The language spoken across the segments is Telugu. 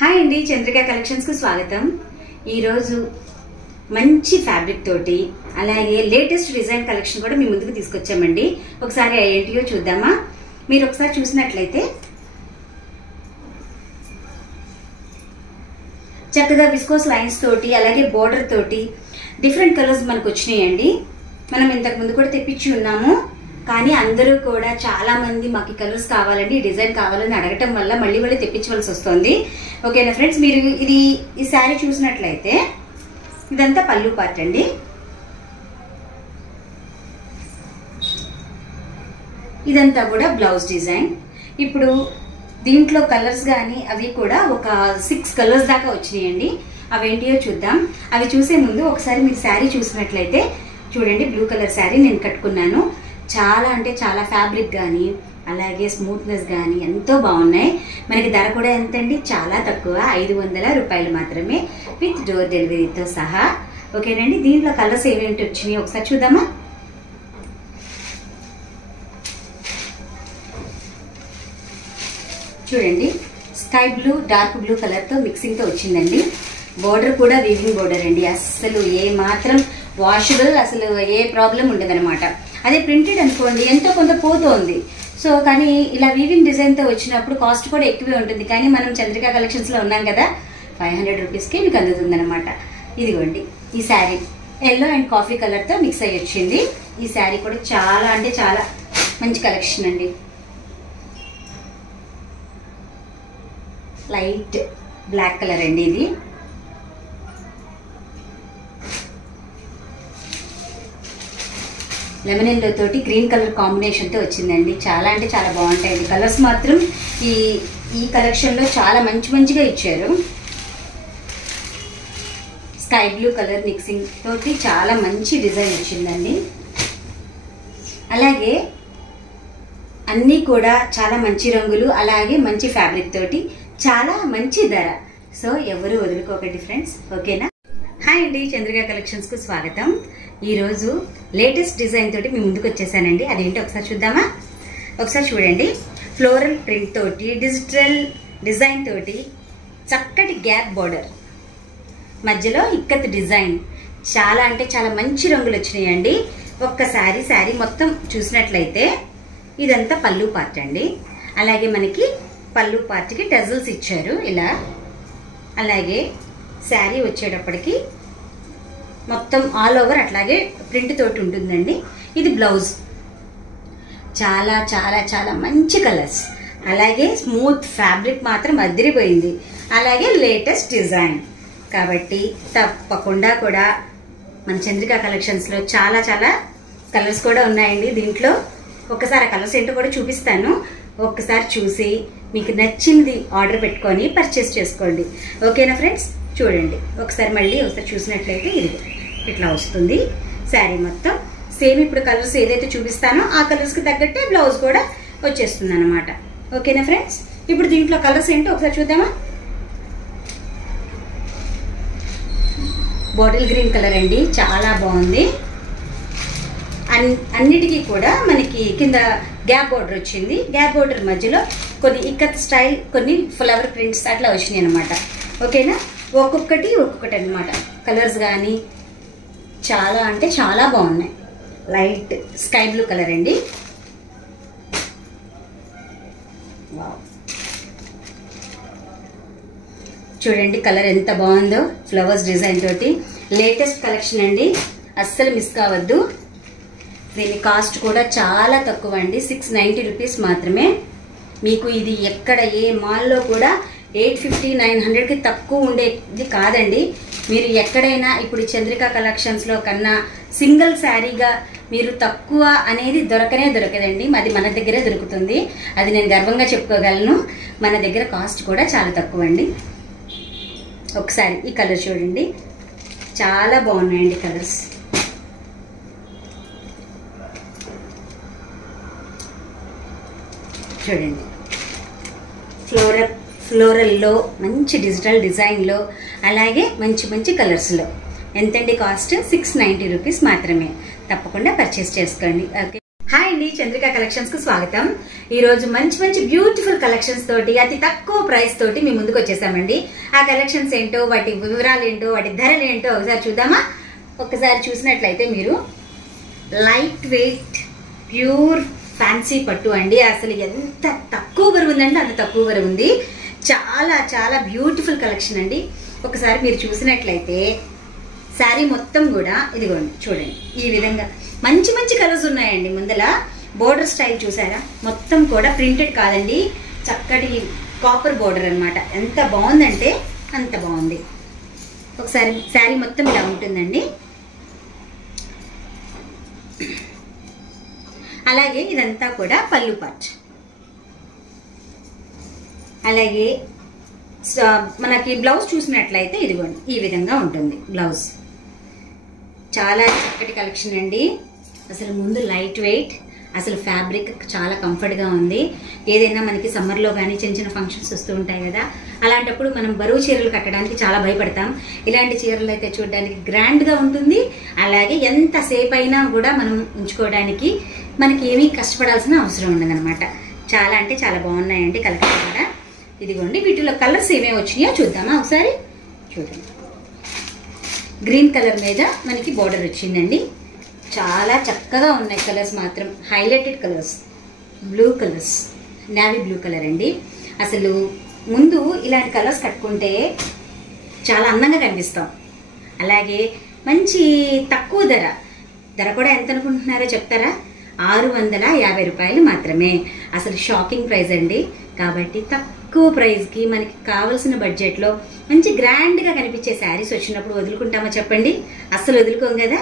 హాయ్ అండి, చంద్రిక కలెక్షన్స్ కు స్వాగతం. ఈ రోజు మంచి ఫ్యాబ్రిక్ తోటి అలాగే లేటెస్ట్ డిజైన్ కలెక్షన్ కూడా మీ ముందుకు తీసుకొచ్చామండి. ఒకసారి ఏంటియో చూద్దామా? మీరు ఒకసారి చూసినట్లయితే చక్కగా విస్కోస్ లైన్స్ తోటి అలాగే బోర్డర్ తోటి డిఫరెంట్ కలర్స్ మనకు వచ్చినాయండి. మనం ఇంతకు ముందు కూడా తెప్పించి ఉన్నాము, కానీ అందరూ కూడా చాలా మంది మాకు ఈ కలర్స్ కావాలండి, ఈ డిజైన్ కావాలని అడగటం వల్ల మళ్ళీ మళ్ళీ తెప్పించవలసి వస్తుంది. ఓకేనా ఫ్రెండ్స్, మీరు ఈ శారీ చూసినట్లయితే ఇదంతా పళ్ళు పార్ట్ అండి. ఇదంతా కూడా బ్లౌజ్ డిజైన్. ఇప్పుడు దీంట్లో కలర్స్ కానీ అవి కూడా ఒక 6 కలర్స్ దాకా వచ్చినాయండి. అవేంటియో చూద్దాం. అవి చూసే ముందు ఒకసారి మీరు శారీ చూసినట్లయితే చూడండి, బ్లూ కలర్ శారీ నేను కట్టుకున్నాను. చాలా అంటే చాలా ఫ్యాబ్రిక్ కానీ అలాగే స్మూత్నెస్ కానీ ఎంతో బాగున్నాయి. మనకి ధర కూడా ఎంతండి, చాలా తక్కువ, 500 రూపాయలు మాత్రమే విత్ డోర్ డెలివరీతో సహా. ఓకేనండి, దీంట్లో కలర్స్ ఏమేంటి వచ్చినాయి ఒకసారి చూద్దామా? చూడండి, sky blue dark blue colour తో మిక్సింగ్ తో వచ్చిందండి. బోర్డర్ కూడా వీవింగ్ బోర్డర్ అండి, అస్సలు ఏ మాత్రం వాషబుల్, అసలు ఏ ప్రాబ్లం ఉండదన్నమాట. అదే ప్రింటెడ్ అనుకోండి ఎంతో కొంత పోతుంది. సో కానీ ఇలా వీవింగ్ డిజైన్ తో వచ్చినప్పుడు కాస్ట్ కూడా ఎక్కువే ఉంటుంది. కానీ మనం చంద్రిక కలెక్షన్స్ లో ఉన్నాం కదా, 500 రూపీస్కి మీకు అందుతుంది అనమాట. ఇదిగోండి ఈ sari yellow and coffee colour తో మిక్స్ అయ్యి వచ్చింది. ఈ శారీ కూడా చాలా అంటే చాలా మంచి కలెక్షన్ అండి. లైట్ బ్లాక్ కలర్ అండి ఇది. లెమన్ ఎల్లో తోటి గ్రీన్ కలర్ కాంబినేషన్ తో వచ్చిందండి. చాలా అంటే చాలా బాగుంటాయి కలర్స్ మాత్రం. ఈ కలెక్షన్ లో చాలా మంచిగా ఇచ్చారు. స్కై బ్లూ కలర్ మిక్సింగ్ తోటి చాలా మంచి డిజైన్ వచ్చిందండి. అలాగే అన్నీ కూడా చాలా మంచి రంగులు అలాగే మంచి ఫ్యాబ్రిక్ తోటి చాలా మంచి ధర. సో ఎవరు వదులుకోకండి ఫ్రెండ్స్, ఓకేనా? హాయ్ అండి, చంద్రిక కలెక్షన్స్ కు స్వాగతం. ఈ రోజు లేటెస్ట్ డిజైన్ తోటి మీ ముందుకు వచ్చేసానండి. అదేంటి ఒకసారి చూద్దామా? ఒకసారి చూడండి, ఫ్లోరల్ ప్రింట్ తోటి డిజిటల్ డిజైన్ తోటి చక్కటి గ్యాప్ బోర్డర్ మధ్యలో ఇక్కత్ డిజైన్, చాలా అంటే చాలా మంచి రంగులు వచ్చినాయండి. ఒక్కసారి శారీ మొత్తం చూసినట్లయితే ఇదంతా పళ్ళు పార్ట్ అండి. అలాగే మనకి పళ్ళు పార్ట్కి టజల్స్ ఇచ్చారు ఇలా. అలాగే శారీ వచ్చేటప్పటికి మొత్తం ఆల్ ఓవర్ అట్లాగే ప్రింట్ తోటి ఉంటుందండి. ఇది బ్లౌజ్. చాలా చాలా చాలా మంచి కలర్స్, అలాగే స్మూత్ ఫ్యాబ్రిక్ మాత్రం అదిరిపోయింది. అలాగే లేటెస్ట్ డిజైన్ కాబట్టి తప్పకుండా కూడా మన చంద్రిక కలెక్షన్స్ లో చాలా చాలా కలర్స్ కూడా ఉన్నాయండి. దీంట్లో ఒక్కసారి ఆ కలర్స్ ఏంటో కూడా చూపిస్తాను. ఒక్కసారి చూసి మీకు నచ్చింది ఆర్డర్ పెట్టుకొని పర్చేస్ చేసుకోండి. ఓకేనా ఫ్రెండ్స్? చూడండి ఒకసారి మళ్ళీ ఒకసారి చూసినట్లయితే ఇది ఇట్లా వస్తుంది శారీ మొత్తం. సేమ్ ఇప్పుడు కలర్స్ ఏదైతే చూపిస్తానో ఆ కలర్స్ కి తగ్గట్టే బ్లౌజ్ కూడా వచ్చేస్తుంది అనమాట. ఓకేనా ఫ్రెండ్స్? ఇప్పుడు దీంట్లో కలర్స్ ఏంటో ఒకసారి చూద్దామా? బాటిల్ గ్రీన్ కలర్ అండి, చాలా బాగుంది. అన్నిటికీ కూడా మనకి కింద గ్యాప్ బోర్డర్ వచ్చింది. గ్యాప్ బోర్డర్ మధ్యలో కొన్ని ఇక్కత్ స్టైల్, కొన్ని ఫ్లవర్ ప్రింట్స్ అట్లా వచ్చినాయి అనమాట. ఓకేనా? ఒక్కొక్కటి అనమాట. కలర్స్ కానీ చాలా అంటే చాలా బాగున్నాయి. లైట్ స్కై బ్లూ కలర్ అండి. చూడండి కలర్ ఎంత బాగుందో, ఫ్లవర్స్ డిజైన్ తోటి లేటెస్ట్ కలెక్షన్ అండి, అస్సలు మిస్ కావద్దు. దీని కాస్ట్ కూడా చాలా తక్కువ అండి, 690 రూపీస్ మాత్రమే. మీకు ఇది ఎక్కడ ఏ మాల్లో కూడా 850, 900కి తక్కువ ఉండేది కాదండి. మీరు ఎక్కడైనా ఇప్పుడు చంద్రిక కలెక్షన్స్ లో కన్నా సింగిల్ శారీగా మీరు తక్కువ అనేది దొరకదండి. అది మన దగ్గరే దొరుకుతుంది, అది నేను గర్వంగా చెప్పుకోగలను. మన దగ్గర కాస్ట్ కూడా చాలా తక్కువ అండి. ఒకసారి ఈ కలర్ చూడండి, చాలా బాగున్నాయండి కలర్స్. చూడండి ఫ్లోరల్లో మంచి డిజిటల్ డిజైన్లో అలాగే మంచి కలర్స్లో. ఎంతండి కాస్ట్? 690 రూపీస్ మాత్రమే. తప్పకుండా పర్చేస్ చేసుకోండి. ఓకే. హాయ్ అండి, చంద్రిక కలెక్షన్స్ కు స్వాగతం. ఈ రోజు మంచి మంచి బ్యూటిఫుల్ కలెక్షన్స్ తోటి అతి తక్కువ ప్రైస్ తోటి మీ ముందుకు వచ్చేసామండి. ఆ కలెక్షన్స్ ఏంటో, వాటి వివరాలు ఏంటో, వాటి ధరలు ఏంటో ఒకసారి చూద్దామా? ఒకసారి చూసినట్లయితే మీరు లైట్ వెయిట్ ప్యూర్ ఫ్యాన్సీ పట్టు అండి. అసలు ఎంత తక్కువ బరువు ఉందంటే అంత తక్కువ బరువు ఉంది. చాలా చాలా బ్యూటిఫుల్ కలెక్షన్ అండి. ఒకసారి మీరు చూసినట్లయితే శారీ మొత్తం కూడా ఇదిగోండి చూడండి, ఈ విధంగా మంచి మంచి కలర్స్ ఉన్నాయండి. ముందల బోర్డర్ స్టైల్ చూసారా, మొత్తం కూడా ప్రింటెడ్ కాదండి, చక్కటి కాపర్ బోర్డర్ అన్నమాట. ఎంత బాగుందంటే అంత బాగుంది. ఒకసారి శారీ మొత్తం ఇలా ఉంటుందండి. అలాగే ఇదంతా కూడా పళ్ళు పార్ట్. అలాగే మనకి బ్లౌజ్ చూసినట్లయితే ఇదిగోండి ఈ విధంగా ఉంటుంది బ్లౌజ్. చాలా చక్కటి కలెక్షన్ అండి. అసలు ముందు లైట్ వెయిట్, అసలు ఫ్యాబ్రిక్ చాలా కంఫర్ట్గా ఉంది. ఏదైనా మనకి సమ్మర్లో కానీ చిన్న చిన్న ఫంక్షన్స్ వస్తూ ఉంటాయి కదా, అలాంటప్పుడు మనం బరువు చీరలు కట్టడానికి చాలా భయపడతాం. ఇలాంటి చీరలు అయితే చూడడానికి గ్రాండ్గా ఉంటుంది. అలాగే ఎంతసేపు అయినా కూడా మనం ఉంచుకోవడానికి మనకి ఏమీ కష్టపడాల్సిన అవసరం ఉండదన్నమాట. చాలా అంటే చాలా బాగున్నాయండి కలెక్షన్ కూడా. ఇదిగోండి వీటిలో కలర్స్ ఏమేమి వచ్చినాయో చూద్దామా ఒకసారి? చూడండి, గ్రీన్ కలర్ మీద మనకి బార్డర్ వచ్చిందండి. చాలా చక్కగా ఉన్నాయి కలర్స్ మాత్రం, highlighted colours. Blue colours, navy blue colour అండి. అసలు ముందు ఇలాంటి కలర్స్ కట్టుకుంటే చాలా అందంగా కనిపిస్తాం. అలాగే మంచి తక్కువ ధర కూడా ఎంత అనుకుంటున్నారో చెప్తారా? 650 రూపాయలు మాత్రమే. అసలు షాకింగ్ ప్రైస్ అండి. కాబట్టి తక్కువ ప్రైస్కి మనకి కావలసిన బడ్జెట్లో మంచి గ్రాండ్గా కనిపించే శారీస్ వచ్చినప్పుడు వదులుకుంటామో చెప్పండి? అస్సలు వదులుకోం కదా.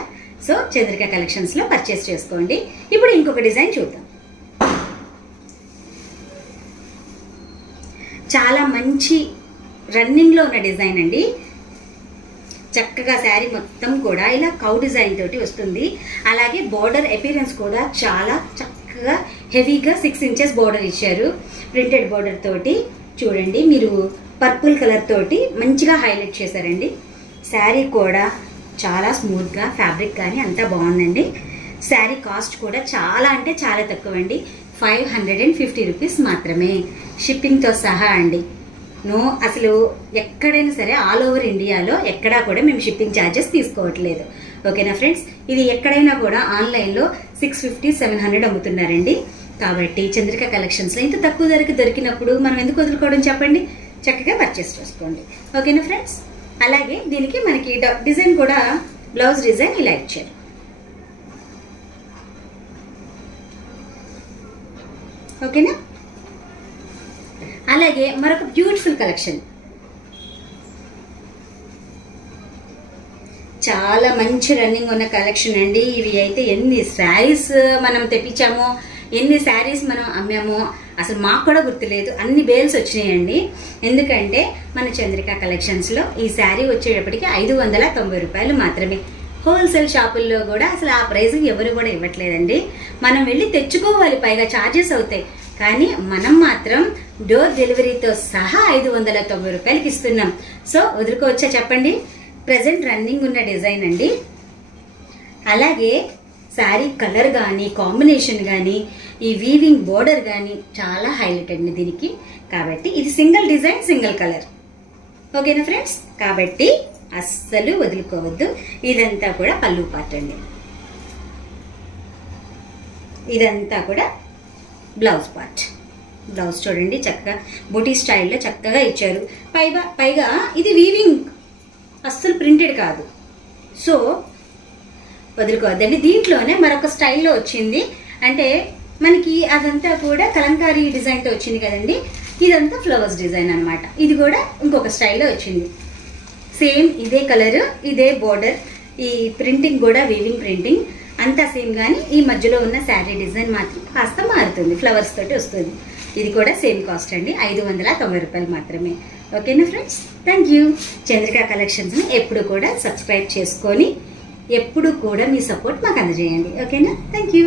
సో చంద్రిక కలెక్షన్స్లో పర్చేస్ చేసుకోండి. ఇప్పుడు ఇంకొక డిజైన్ చూద్దాం. చాలా మంచి రన్నింగ్లో ఉన్న డిజైన్ అండి. చక్కగా శారీ మొత్తం కూడా ఇలా కౌ డిజైన్ తోటి వస్తుంది. అలాగే బోర్డర్ అపీరెన్స్ కూడా చాలా చక్కగా హెవీగా 6 ఇంచెస్ బోర్డర్ ఇచ్చారు. ప్రింటెడ్ బోర్డర్ తోటి చూడండి, మీరు పర్పుల్ కలర్ తోటి మంచిగా హైలైట్ చేశారండి. శారీ కూడా చాలా స్మూత్గా, ఫ్యాబ్రిక్ కానీ అంతా బాగుందండి. శారీ కాస్ట్ కూడా చాలా అంటే చాలా తక్కువ అండి, 550 రూపీస్ మాత్రమే, షిప్పింగ్తో సహా అండి. అసలు ఎక్కడైనా సరే ఆల్ ఓవర్ ఇండియాలో ఎక్కడా కూడా మేము షిప్పింగ్ ఛార్జెస్ తీసుకోవట్లేదు. ఓకేనా ఫ్రెండ్స్? ఇది ఎక్కడైనా కూడా ఆన్లైన్లో 650-700 అమ్ముతున్నారండి. కాబట్టి చంద్రిక కలెక్షన్స్లో ఇంత తక్కువ ధరకు దొరికినప్పుడు మనం ఎందుకు వదులుకోవడం చెప్పండి? చక్కగా పర్చేస్ చేసుకోండి. ఓకేనా ఫ్రెండ్స్? అలాగే దీనికి మనకి డిజైన్ కూడా, బ్లౌజ్ డిజైన్ ఇలా ఇచ్చారు. ఓకేనా? అలాగే మరొక బ్యూటిఫుల్ కలెక్షన్, చాలా మంచి రన్నింగ్ ఉన్న కలెక్షన్ అండి. ఇవి అయితే ఎన్ని శారీస్ మనం తెప్పించామో, ఎన్ని శారీస్ మనం అమ్మామో అసలు మాకు కూడా గుర్తులేదు. అన్ని బేల్స్ వచ్చినాయండి. ఎందుకంటే మన చంద్రిక కలెక్షన్స్లో ఈ శారీ వచ్చేటప్పటికి 590 రూపాయలు మాత్రమే. హోల్సేల్ షాపుల్లో కూడా అసలు ఆ ప్రైస్ ఎవరు కూడా ఇవ్వట్లేదండి. మనం వెళ్ళి తెచ్చుకోవాలి, పైగా ఛార్జెస్ అవుతాయి. కానీ మనం మాత్రం డోర్ డెలివరీతో సహా 590 రూపాయలకి ఇస్తున్నాం. సో వదులుకోవచ్చా చెప్పండి? ప్రెసెంట్ రన్నింగ్ ఉన్న డిజైన్ అండి. అలాగే శారీ కలర్ కానీ, కాంబినేషన్ కానీ, ఈ వీవింగ్ బోర్డర్ కానీ చాలా హైలైట్ అండి దీనికి. కాబట్టి ఇది సింగిల్ డిజైన్, సింగిల్ కలర్. ఓకేనా ఫ్రెండ్స్? కాబట్టి అస్సలు వదులుకోవద్దు. ఇదంతా కూడా పళ్ళు పార్ట్ అండి. ఇదంతా కూడా బ్లౌజ్ పార్ట్. బ్లౌజ్ చూడండి చక్కగా బూటీ స్టైల్లో చక్కగా ఇచ్చారు. పైగా ఇది వీవింగ్, అస్సలు ప్రింటెడ్ కాదు. సో వదులుకోవద్దండి. దీంట్లోనే మరొక స్టైల్లో వచ్చింది. అంటే మనకి అదంతా కూడా కలంకారీ డిజైన్తో వచ్చింది కదండి. ఇదంతా ఫ్లవర్స్ డిజైన్ అనమాట. ఇది కూడా ఇంకొక స్టైల్లో వచ్చింది. సేమ్ ఇదే కలర్, ఇదే బోర్డర్, ఈ ప్రింటింగ్ కూడా వీవింగ్ ప్రింటింగ్ అంతా సేమ్. కానీ ఈ మధ్యలో ఉన్న శారీ డిజైన్ మాత్రం కాస్త మారుతుంది, ఫ్లవర్స్ తోటి వస్తుంది. ఇది కూడా సేమ్ కాస్ట్ అండి, 590 రూపాయలు మాత్రమే. ఓకేనా ఫ్రెండ్స్? Thank you. చంద్రిక కలెక్షన్స్ని ఎప్పుడు కూడా సబ్స్క్రైబ్ చేసుకొని ఎప్పుడు కూడా మీ సపోర్ట్ మాకు అందజేయండి. ఓకేనా? Thank you.